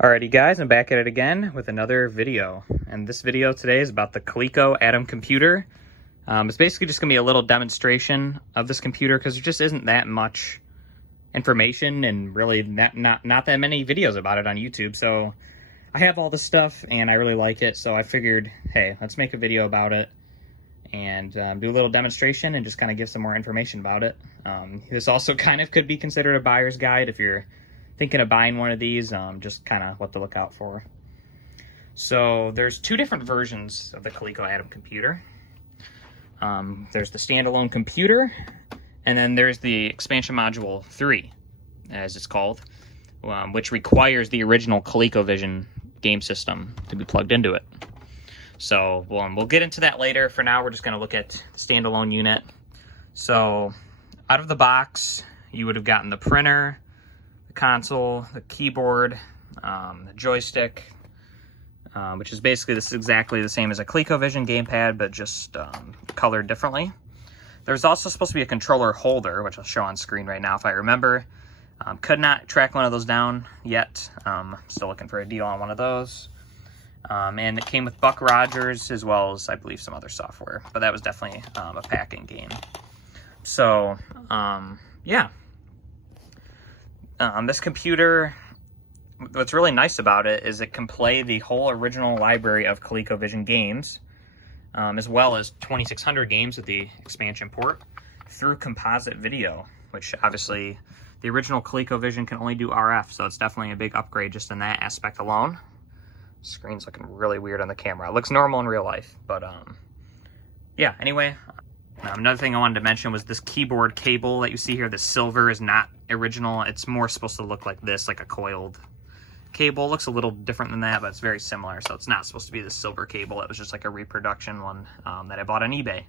Alrighty guys, I'm back at it again with another video. And this video today is about the Coleco Atom computer. It's basically just going to be a little demonstration of this computer because there just isn't that much information and really not that many videos about it on YouTube. So I have all this stuff and I really like it, so I figured, hey, let's make a video about it and do a little demonstration and just kind of give some more information about it. This also kind of could be considered a buyer's guide if you're thinking of buying one of these, just kind of what to look out for. So there's two different versions of the Coleco Atom computer. There's the standalone computer, and then there's the expansion module 3, as it's called, which requires the original ColecoVision game system to be plugged into it. So we'll get into that later. For now, we're just going to look at the standalone unit. So out of the box, you would have gotten the printer, the console, the keyboard, the joystick, which is basically this is exactly the same as a ColecoVision gamepad, but just colored differently. There's also supposed to be a controller holder, which I'll show on screen right now if I remember. Could not track one of those down yet. Still looking for a deal on one of those. And it came with Buck Rogers as well as, I believe, some other software, but that was definitely a packing game. So, yeah. This computer, what's really nice about it is it can play the whole original library of ColecoVision games, as well as 2600 games with the expansion port through composite video, which obviously the original ColecoVision can only do RF, so it's definitely a big upgrade just in that aspect alone. Screen's looking really weird on the camera. It looks normal in real life, but yeah, anyway. Another thing I wanted to mention was this keyboard cable that you see here. The silver is not original. It's more supposed to look like this, like a coiled cable. It looks a little different than that, but it's very similar. So it's not supposed to be the silver cable. It was just like a reproduction one that I bought on eBay.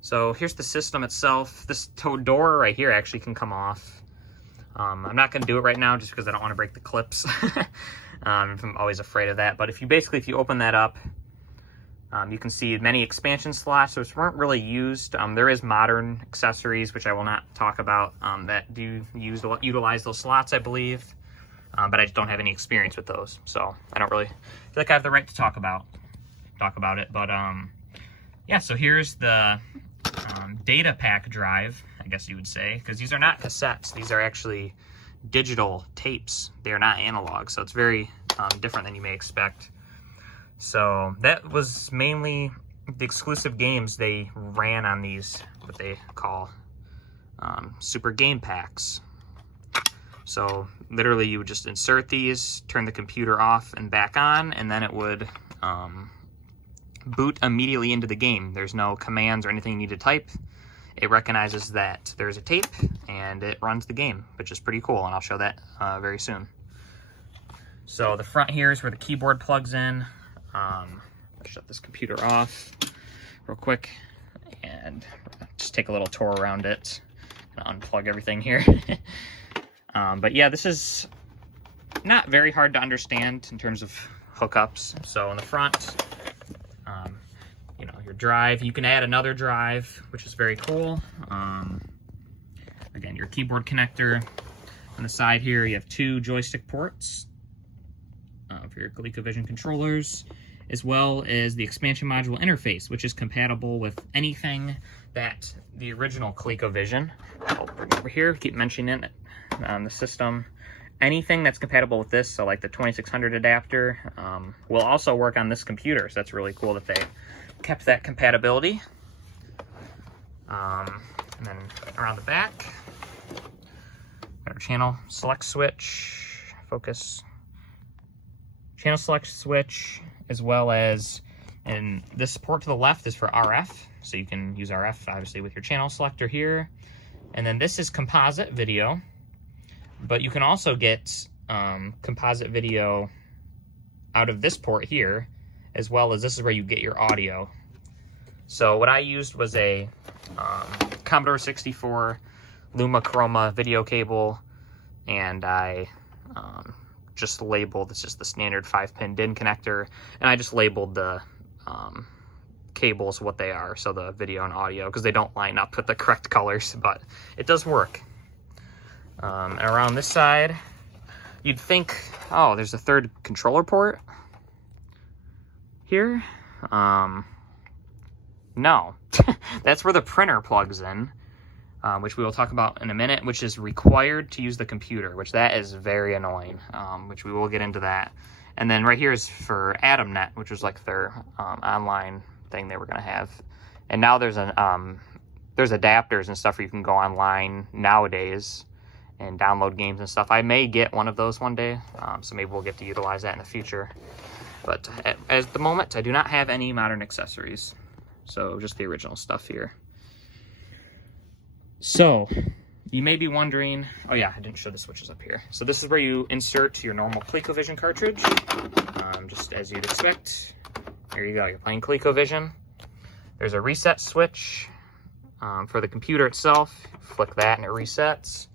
So here's the system itself. This door right here actually can come off. I'm not going to do it right now just because I don't want to break the clips. I'm always afraid of that. But if you open that up, you can see many expansion slots, which weren't really used. There is modern accessories, which I will not talk about, that do utilize those slots, I believe. But I just don't have any experience with those, so I don't really feel like I have the right to talk about it. But yeah, so here's the data pack drive, I guess you would say, because these are not cassettes. These are actually digital tapes. They are not analog, so it's very different than you may expect. So that was mainly the exclusive games they ran on these, what they call super game packs. So literally you would just insert these, turn the computer off and back on, and then it would boot immediately into the game. There's no commands or anything you need to type. It recognizes that there's a tape and it runs the game, which is pretty cool, and I'll show that very soon. So the front here is where the keyboard plugs in. Shut this computer off real quick and just take a little tour around it and unplug everything here. But yeah, this is not very hard to understand in terms of hookups. So in the front, you know, your drive, you can add another drive, which is very cool. Again, your keyboard connector. On the side here, you have two joystick ports for your ColecoVision controllers, as well as the expansion module interface, which is compatible with anything that the original ColecoVision, I'll bring over here, keep mentioning it on the system, anything that's compatible with this, so like the 2600 adapter, will also work on this computer, so that's really cool that they kept that compatibility. And then around the back, got our channel select switch, focus, channel select switch, as well as, and this port to the left is for RF, so you can use RF obviously with your channel selector here. And then this is composite video, but you can also get composite video out of this port here, as well as this is where you get your audio. So what I used was a Commodore 64 Luma Chroma video cable, and I just labeled, it's just the standard 5-pin DIN connector, and I just labeled the cables what they are, so the video and audio, because they don't line up with the correct colors, but it does work. And around this side, You'd think, oh, there's a third controller port here. No, that's where the printer plugs in, which we will talk about in a minute, which is required to use the computer, which that is very annoying, which we will get into that. And then right here is for AtomNet, which was like their online thing they were going to have. And now there's adapters and stuff where you can go online nowadays and download games and stuff. I may get one of those one day, so maybe we'll get to utilize that in the future. But at the moment, I do not have any modern accessories. So just the original stuff here. So you may be wondering, oh yeah, I didn't show the switches up here. So this is where you insert your normal ColecoVision cartridge, just as you'd expect. Here you go, you're playing ColecoVision. There's a reset switch for the computer itself. Flick that and it resets.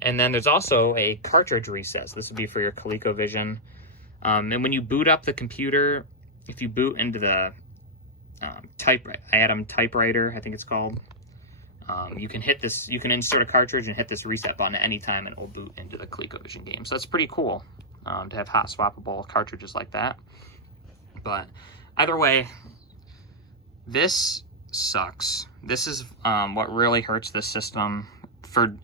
And then there's also a cartridge reset. So this would be for your ColecoVision. And when you boot up the computer, if you boot into the Atom typewriter, I think it's called, you can hit this, you can insert a cartridge and hit this reset button at any time and it will boot into the ColecoVision game. So that's pretty cool to have hot swappable cartridges like that. But either way, this sucks. This is what really hurts this system.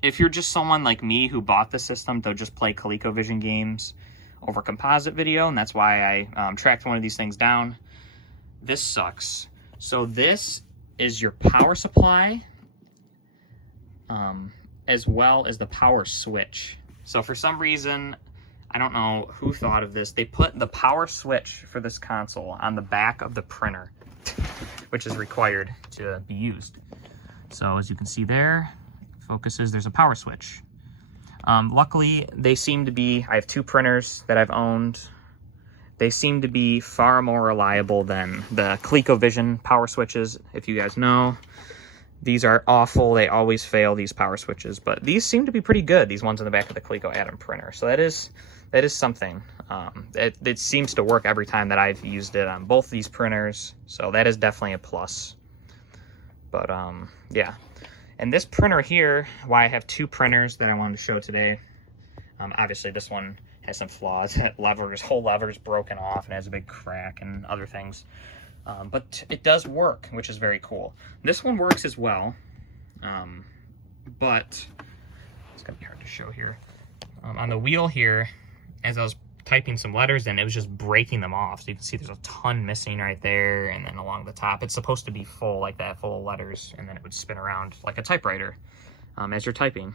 If you're just someone like me who bought the system to just play ColecoVision games over composite video, and that's why I tracked one of these things down, this sucks. So this is your power supply, as well as the power switch. So for some reason, I don't know who thought of this, they put the power switch for this console on the back of the printer, which is required to be used. So as you can see there, focuses, there's a power switch. Luckily, they seem to be, I have two printers that I've owned. They seem to be far more reliable than the ColecoVision power switches, if you guys know. These are awful. They always fail, these power switches. But these seem to be pretty good, these ones in the back of the Coleco Atom printer. So that is something. It seems to work every time that I've used it on both these printers. So that is definitely a plus. But yeah. And this printer here, why I have two printers that I wanted to show today. Obviously this one has some flaws. Whole lever is broken off and has a big crack and other things. But it does work, which is very cool. This one works as well, but it's gonna be hard to show here. On the wheel here, as I was typing some letters in, it was just breaking them off. So you can see there's a ton missing right there, and then along the top, it's supposed to be full like that, full of letters, and then it would spin around like a typewriter as you're typing.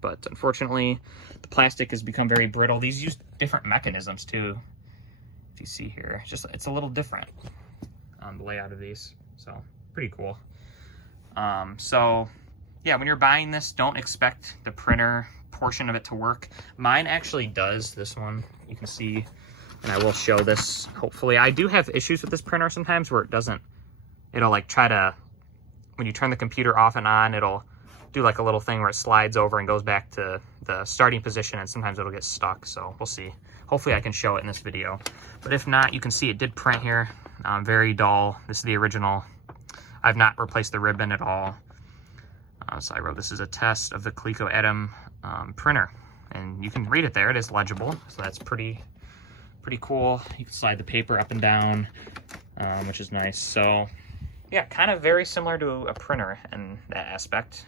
But unfortunately, the plastic has become very brittle. These use different mechanisms too. If you see here, it's a little different, the layout of these. So pretty cool. So yeah, when you're buying this, don't expect the printer portion of it to work. Mine actually does, this one. You can see, and I will show this, hopefully. I do have issues with this printer sometimes where it'll like try to, when you turn the computer off and on, it'll do like a little thing where it slides over and goes back to the starting position, and sometimes it'll get stuck, so we'll see. Hopefully I can show it in this video. But if not, you can see it did print here. Very dull. This is the original. I've not replaced the ribbon at all. So I wrote, this is a test of the Coleco Atom printer. And you can read it there, it is legible, so that's pretty cool. You can slide the paper up and down, which is nice. So yeah, kind of very similar to a printer in that aspect.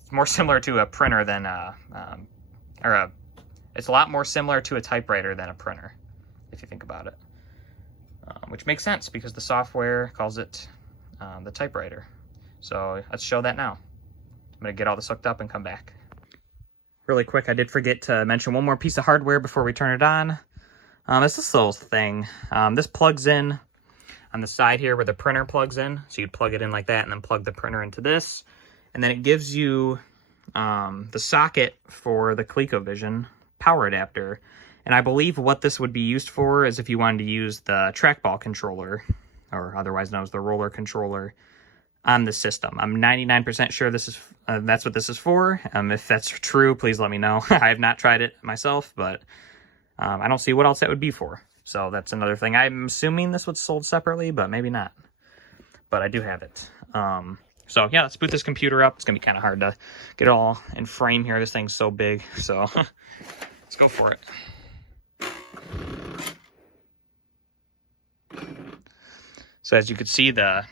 It's more similar to a printer than it's a lot more similar to a typewriter than a printer, if you think about it. Which makes sense because the software calls it the typewriter. So let's show that now. I'm gonna get all this hooked up and come back. Really quick, I did forget to mention one more piece of hardware before we turn it on. It's this little thing. This plugs in on the side here where the printer plugs in. So you'd plug it in like that and then plug the printer into this. And then it gives you the socket for the ColecoVision power adapter. And I believe what this would be used for is if you wanted to use the trackball controller, or otherwise known as the roller controller, on the system. I'm 99% sure this is that's what this is for. If that's true, please let me know. I have not tried it myself, but I don't see what else that would be for. So that's another thing. I'm assuming this was sold separately, but maybe not. But I do have it. So yeah, let's boot this computer up. It's gonna be kind of hard to get it all in frame here. This thing's so big. So let's go for it. So as you can see, the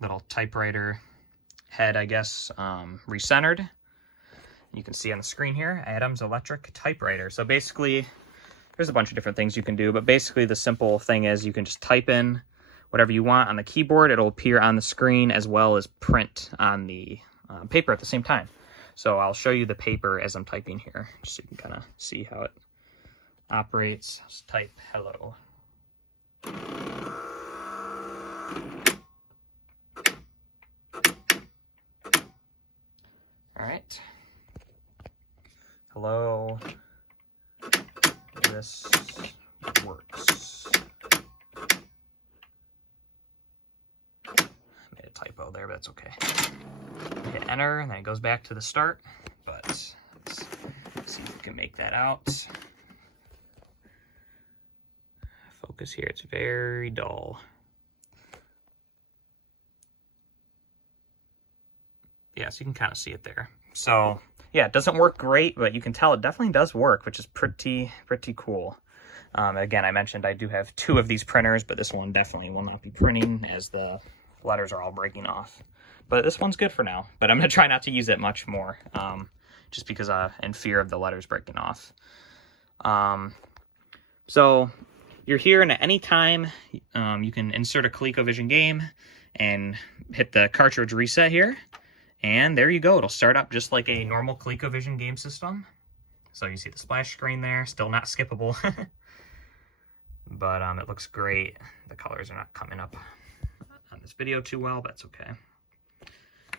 little typewriter head, I guess, recentered. You can see on the screen here, Adams electric typewriter. So basically, there's a bunch of different things you can do, but basically the simple thing is you can just type in whatever you want on the keyboard. It'll appear on the screen as well as print on the paper at the same time. So I'll show you the paper as I'm typing here, just so you can kind of see how it operates. Let's type hello. All right. Hello. This works. Made a typo there, but that's okay. Hit enter, and then it goes back to the start. But let's see if we can make that out. Focus here, it's very dull. Yeah, so you can kind of see it there. So yeah, it doesn't work great, but you can tell it definitely does work, which is pretty cool. Again, I mentioned I do have 2 of these printers, but this one definitely will not be printing as the letters are all breaking off. But this one's good for now, but I'm going to try not to use it much more, just because I'm in fear of the letters breaking off. So you're here, and at any time, you can insert a ColecoVision game and hit the cartridge reset here. And there you go. It'll start up just like a normal ColecoVision game system. So you see the splash screen there, still not skippable. But it looks great. The colors are not coming up on this video too well, but it's okay.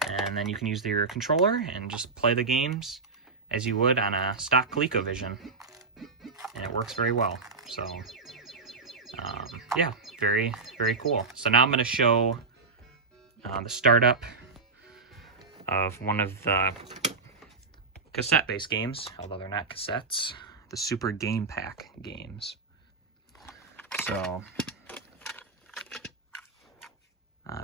And then you can use your controller and just play the games as you would on a stock ColecoVision. And it works very well. So yeah, very cool. So now I'm going to show the startup of one of the cassette-based games, although they're not cassettes, the Super Game Pack games. So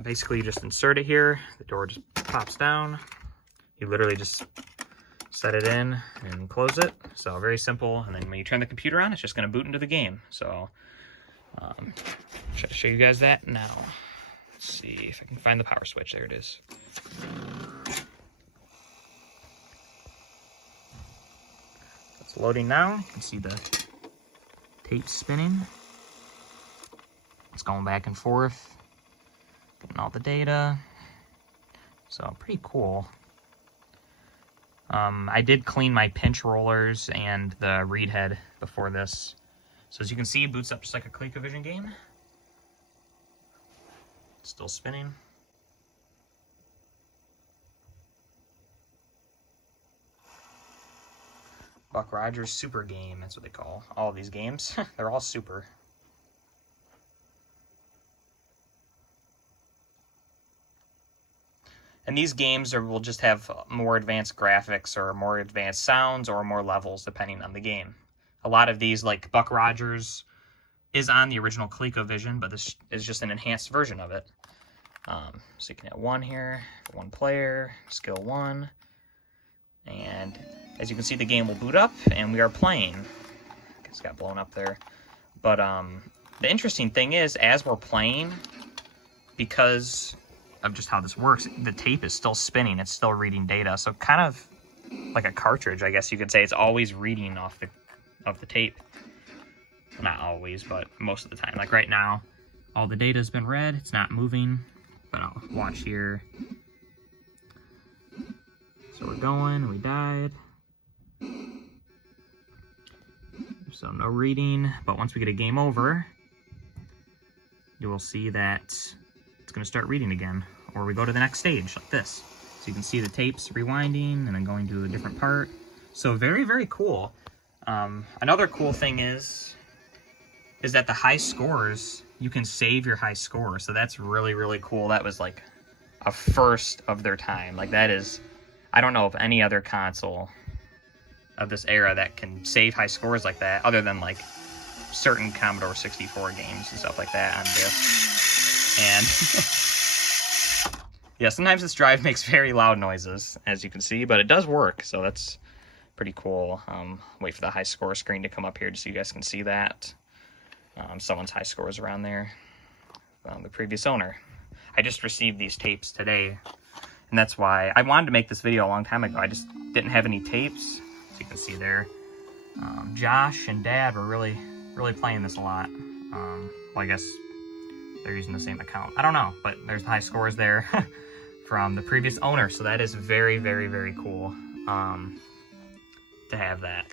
basically you just insert it here, the door just pops down, you literally just set it in and close it. So very simple, and then when you turn the computer on, it's just going to boot into the game. So try to show you guys that now. Let's see if I can find the power switch. There it is. It's loading now. You can see the tape spinning. It's going back and forth, getting all the data. So pretty cool. I did clean my pinch rollers and the read head before this. So as you can see, it boots up just like a ColecoVision game. It's still spinning. Buck Rogers Super Game, that's what they call all of these games. They're all super. And these games will just have more advanced graphics or more advanced sounds or more levels depending on the game. A lot of these, like Buck Rogers, is on the original ColecoVision, but this is just an enhanced version of it. So you can have 1 here, 1 player, skill 1. And as you can see, the game will boot up, and we are playing. It's got blown up there. But the interesting thing is, as we're playing, because of just how this works, the tape is still spinning. It's still reading data. So kind of like a cartridge, I guess you could say. It's always reading off the tape. Not always, but most of the time. Like right now, all the data has been read. It's not moving, but I'll watch here. So we're going, we died. So no reading, but once we get a game over, you will see that it's going to start reading again. Or we go to the next stage, like this. So you can see the tapes rewinding and then going to a different part. So very cool. Another cool thing is that the high scores, you can save your high score. So that's really cool. That was like a first of their time. Like that is, I don't know of any other console of this era that can save high scores like that, other than like certain Commodore 64 games and stuff like that on disc. And yeah, sometimes this drive makes very loud noises, as you can see, but it does work, so that's Pretty cool. Wait for the high score screen to come up here just so you guys can see that. Someone's high score is around there. The previous owner. I just received these tapes today, and that's why I wanted to make this video a long time ago. I just didn't have any tapes. As you can see there, Josh and Dad were really playing this a lot. Well, I guess they're using the same account. I don't know, but there's the high scores there from the previous owner, so that is very cool to have that.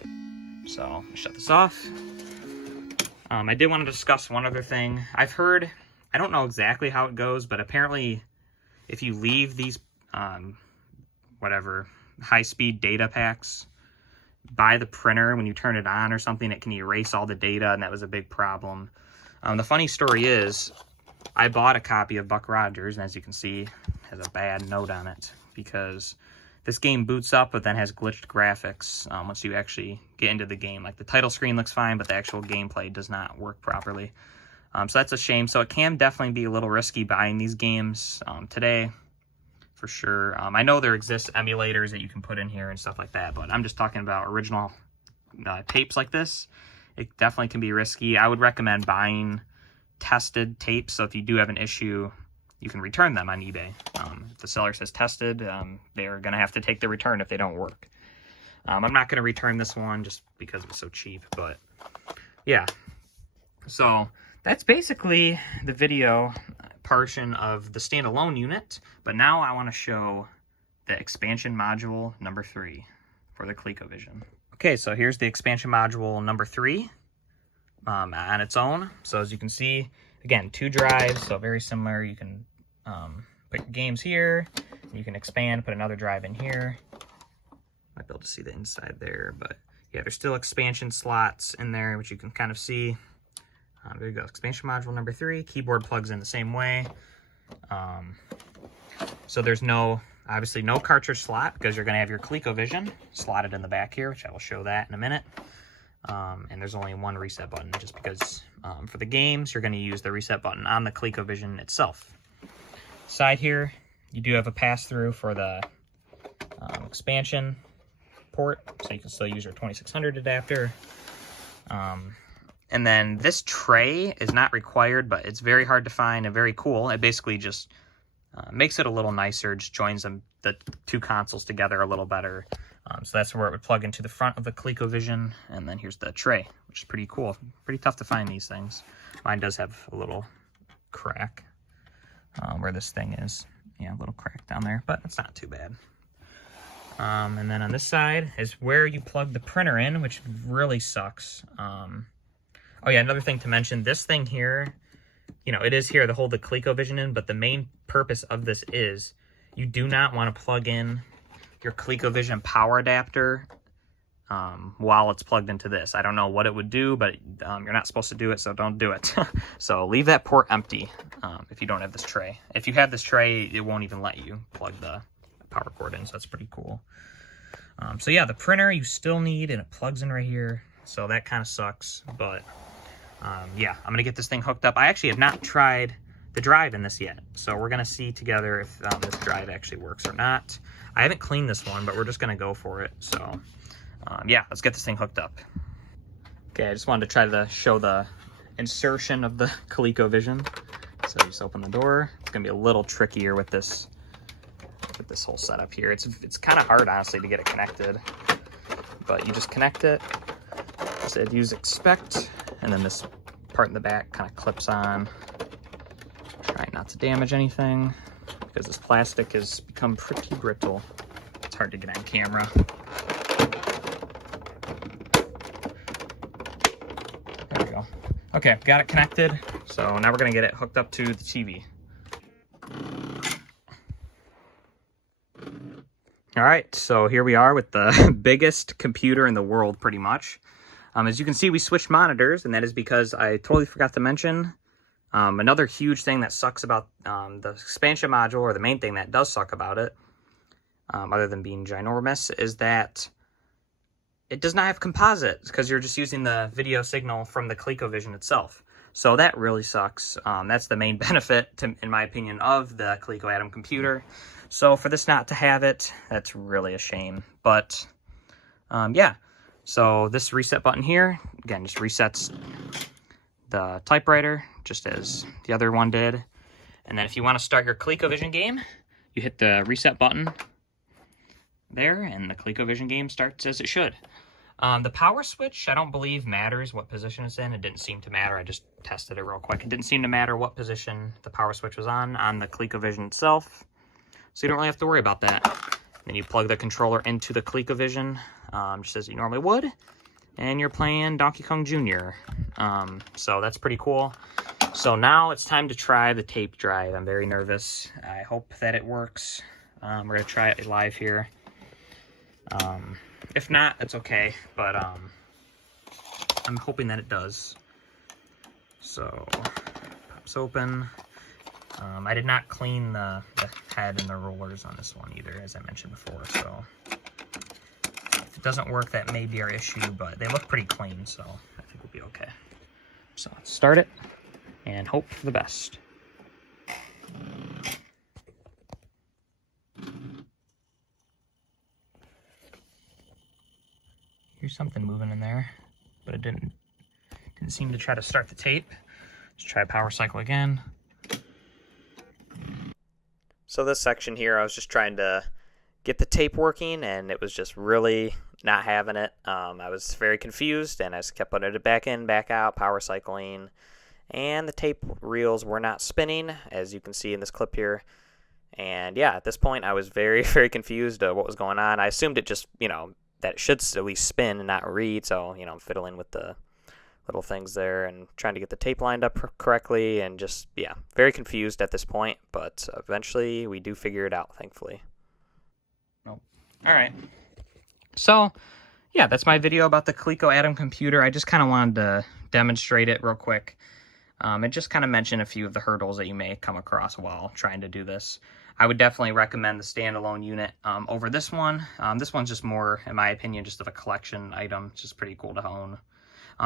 So I'll shut this off. I did want to discuss one other thing. I've heard, I don't know exactly how it goes, but apparently if you leave these whatever high-speed data packs by the printer when you turn it on or something, it can erase all the data, and that was a big problem. The funny story is, I bought a copy of Buck Rogers, and as you can see, it has a bad note on it because this game boots up but then has glitched graphics once you actually get into the game. Like the title screen looks fine, but the actual gameplay does not work properly. So that's a shame. So it can definitely be a little risky buying these games today, for sure. I know there exist emulators that you can put in here and stuff like that, but I'm just talking about original tapes like this. It definitely can be risky. I would recommend buying tested tapes, so if you do have an issue, you can return them on eBay. If the seller says tested, they're going to have to take the return if they don't work. I'm not going to return this one just because it's so cheap, but yeah. So that's basically the video portion of the standalone unit, but now I want to show the expansion module number 3 for the ColecoVision. Okay, so here's the expansion module number 3 on its own. So as you can see, again, 2 drives, so very similar. You can put your games here, you can expand, put another drive in here. Might be able to see the inside there, but yeah, there's still expansion slots in there, which you can kind of see. There you go, expansion module number 3. Keyboard plugs in the same way. So there's obviously no cartridge slot because you're going to have your ColecoVision slotted in the back here, which I will show that in a minute. And there's only one reset button just because for the games, you're going to use the reset button on the ColecoVision itself. Side here, you do have a pass-through for the expansion port, so you can still use your 2600 adapter. And then this tray is not required, but it's very hard to find and very cool. It basically just makes it a little nicer, just joins the 2 consoles together a little better. So that's where it would plug into the front of the ColecoVision, and then here's the tray, which is pretty cool. Pretty tough to find these things. Mine does have a little crack where this thing is. Yeah, a little crack down there, but it's not too bad. And then on this side is where you plug the printer in, which really sucks. Oh yeah, another thing to mention, this thing here, you know, it is here to hold the ColecoVision in, but the main purpose of this is you do not want to plug in your ColecoVision power adapter while it's plugged into this. I don't know what it would do, but you're not supposed to do it, so don't do it. So leave that port empty if you don't have this tray. If you have this tray, it won't even let you plug the power cord in, so that's pretty cool. So yeah, the printer you still need, and it plugs in right here, so that kind of sucks, but yeah, I'm gonna get this thing hooked up. I actually have not tried the drive in this yet, so we're gonna see together if this drive actually works or not. I haven't cleaned this one, but we're just gonna go for it. So yeah, let's get this thing hooked up. Okay, I just wanted to try to show the insertion of the ColecoVision. So just open the door. It's gonna be a little trickier with this whole setup here. It's kind of hard, honestly, to get it connected, but you just connect it. Said use expect, and then this part in the back kind of clips on. Try not to damage anything because this plastic has become pretty brittle. It's hard to get on camera. There we go. Okay, got it connected. So now we're gonna get it hooked up to the TV. All right, so here we are with the biggest computer in the world, pretty much. As you can see, we switched monitors, and that is because I totally forgot to mention another huge thing that sucks about the expansion module, or the main thing that does suck about it, other than being ginormous, is that it does not have composite, because you're just using the video signal from the ColecoVision itself. So that really sucks. That's the main benefit, in my opinion, of the Coleco Atom computer. So for this not to have it, that's really a shame. But Yeah, so this reset button here, again, just resets the typewriter, just as the other one did. And then if you want to start your ColecoVision game, you hit the reset button there, and the ColecoVision game starts as it should. The power switch, I don't believe matters what position it's in. It didn't seem to matter. I just tested it real quick. It didn't seem to matter what position the power switch was on the ColecoVision itself. So you don't really have to worry about that. Then you plug the controller into the ColecoVision, just as you normally would. And you're playing Donkey Kong Jr. So that's pretty cool. So now it's time to try the tape drive. I'm very nervous. I hope that it works. We're going to try it live here. If not, it's okay, but I'm hoping that it does. So, pops open. I did not clean the head and the rollers on this one either, as I mentioned before, so if it doesn't work, that may be our issue, but they look pretty clean, so I think we'll be okay. So let's start it and hope for the best. Here's something moving in there, but it didn't seem to try to start the tape. Let's try power cycle again. So this section here, I was just trying to get the tape working, and it was just really not having it. I was very confused, and I just kept putting it back in, back out, power cycling, and the tape reels were not spinning, as you can see in this clip here. And yeah, at this point, I was very, very confused what was going on. I assumed it just, that it should at least spin and not read, so, I'm fiddling with the little things there and trying to get the tape lined up correctly, and just, yeah, very confused at this point, but eventually we do figure it out, thankfully. Nope. All right. So, yeah, that's my video about the Coleco Atom computer. I just kind of wanted to demonstrate it real quick, and just kind of mention a few of the hurdles that you may come across while trying to do this. I would definitely recommend the standalone unit over this one. This one's just more, in my opinion, just of a collection item. It's just pretty cool to own.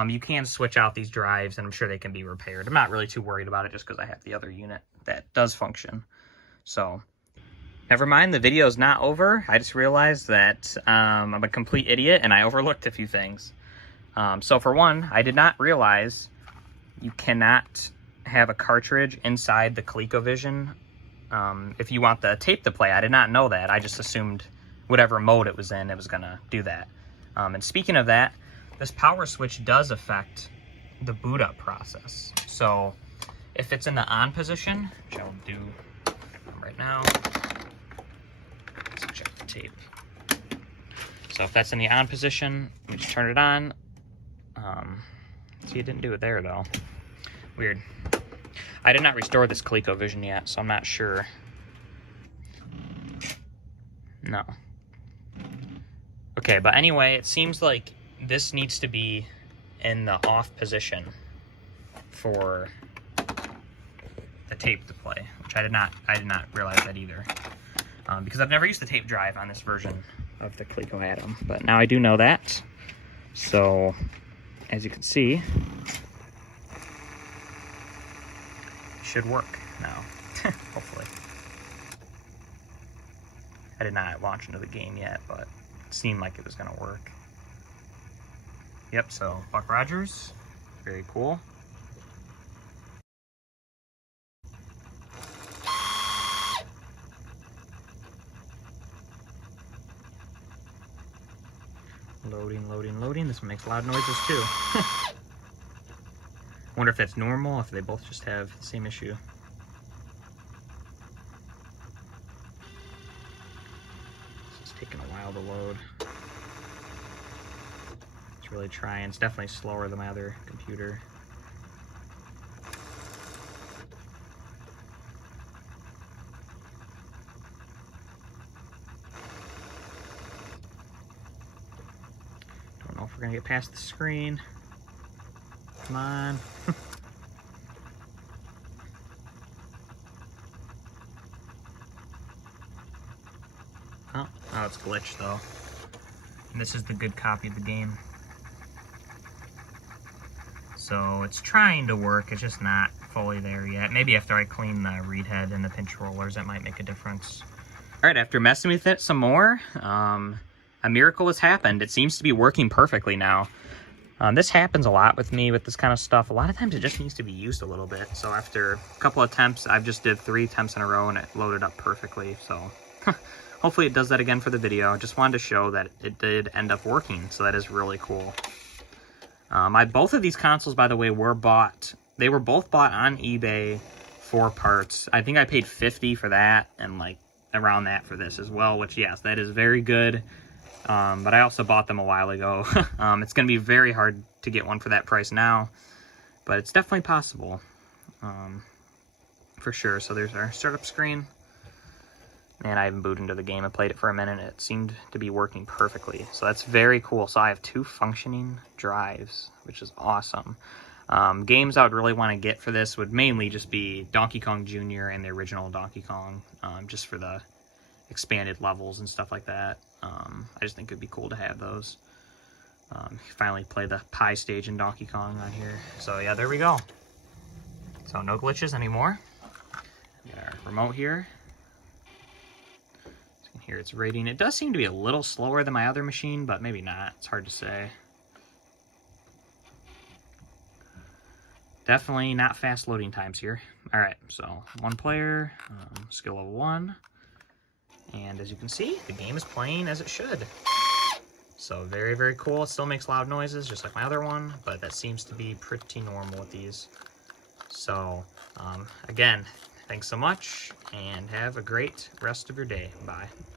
You can switch out these drives, and I'm sure they can be repaired. I'm not really too worried about it just because I have the other unit that does function. So, never mind, the video is not over. I just realized that I'm a complete idiot, and I overlooked a few things. So for one, I did not realize you cannot have a cartridge inside the ColecoVision if you want the tape to play. I did not know that. I just assumed whatever mode it was in, it was going to do that. And speaking of that, this power switch does affect the boot up process. So if it's in the on position, which I will do right now, let's check the tape. So if that's in the on position, we just turn it on. See, it didn't do it there though. Weird. I did not restore this ColecoVision yet, so I'm not sure. No. Okay, but anyway, it seems like this needs to be in the off position for the tape to play, which I did not realize that either. Because I've never used the tape drive on this version of the Coleco Atom, but now I do know that. So, as you can see, should work now, hopefully. I did not launch into the game yet, but it seemed like it was going to work. Yep, so Buck Rogers, very cool. Loading, loading, loading. This one makes loud noises too. I wonder if that's normal, if they both just have the same issue. This is taking a while to load. It's really trying. It's definitely slower than my other computer. Don't know if we're gonna get past the screen. Come on. Oh, it's glitched though. And this is the good copy of the game. So it's trying to work, it's just not fully there yet. Maybe after I clean the read head and the pinch rollers, that might make a difference. All right, after messing with it some more, I a miracle has happened. It seems to be working perfectly now. This happens a lot with me with this kind of stuff. A lot of times it just needs to be used a little bit. So after a couple attempts, I've just did 3 attempts in a row and it loaded up perfectly. So hopefully it does that again for the video. Just wanted to show that it did end up working. So that is really cool. Both of these consoles, by the way, were bought. They were both bought on eBay for parts. I think I paid $50 for that and like around that for this as well, which yes, that is very good. But I also bought them a while ago. It's going to be very hard to get one for that price now, but it's definitely possible, for sure. So there's our startup screen, and I haven't booted into the game. I played it for a minute, and it seemed to be working perfectly. So that's very cool. So I have 2 functioning drives, which is awesome. Games I would really want to get for this would mainly just be Donkey Kong Jr. and the original Donkey Kong, just for the expanded levels and stuff like that. I just think it'd be cool to have those. Finally play the pie stage in Donkey Kong on here. So yeah, there we go. So no glitches anymore. Got our remote here. You can hear it's rating. It does seem to be a little slower than my other machine, but maybe not. It's hard to say. Definitely not fast loading times here. All right, so 1 player, skill level 1. And as you can see, the game is playing as it should. So very, very cool. It still makes loud noises, just like my other one, but that seems to be pretty normal with these. So, again, thanks so much, and have a great rest of your day. Bye.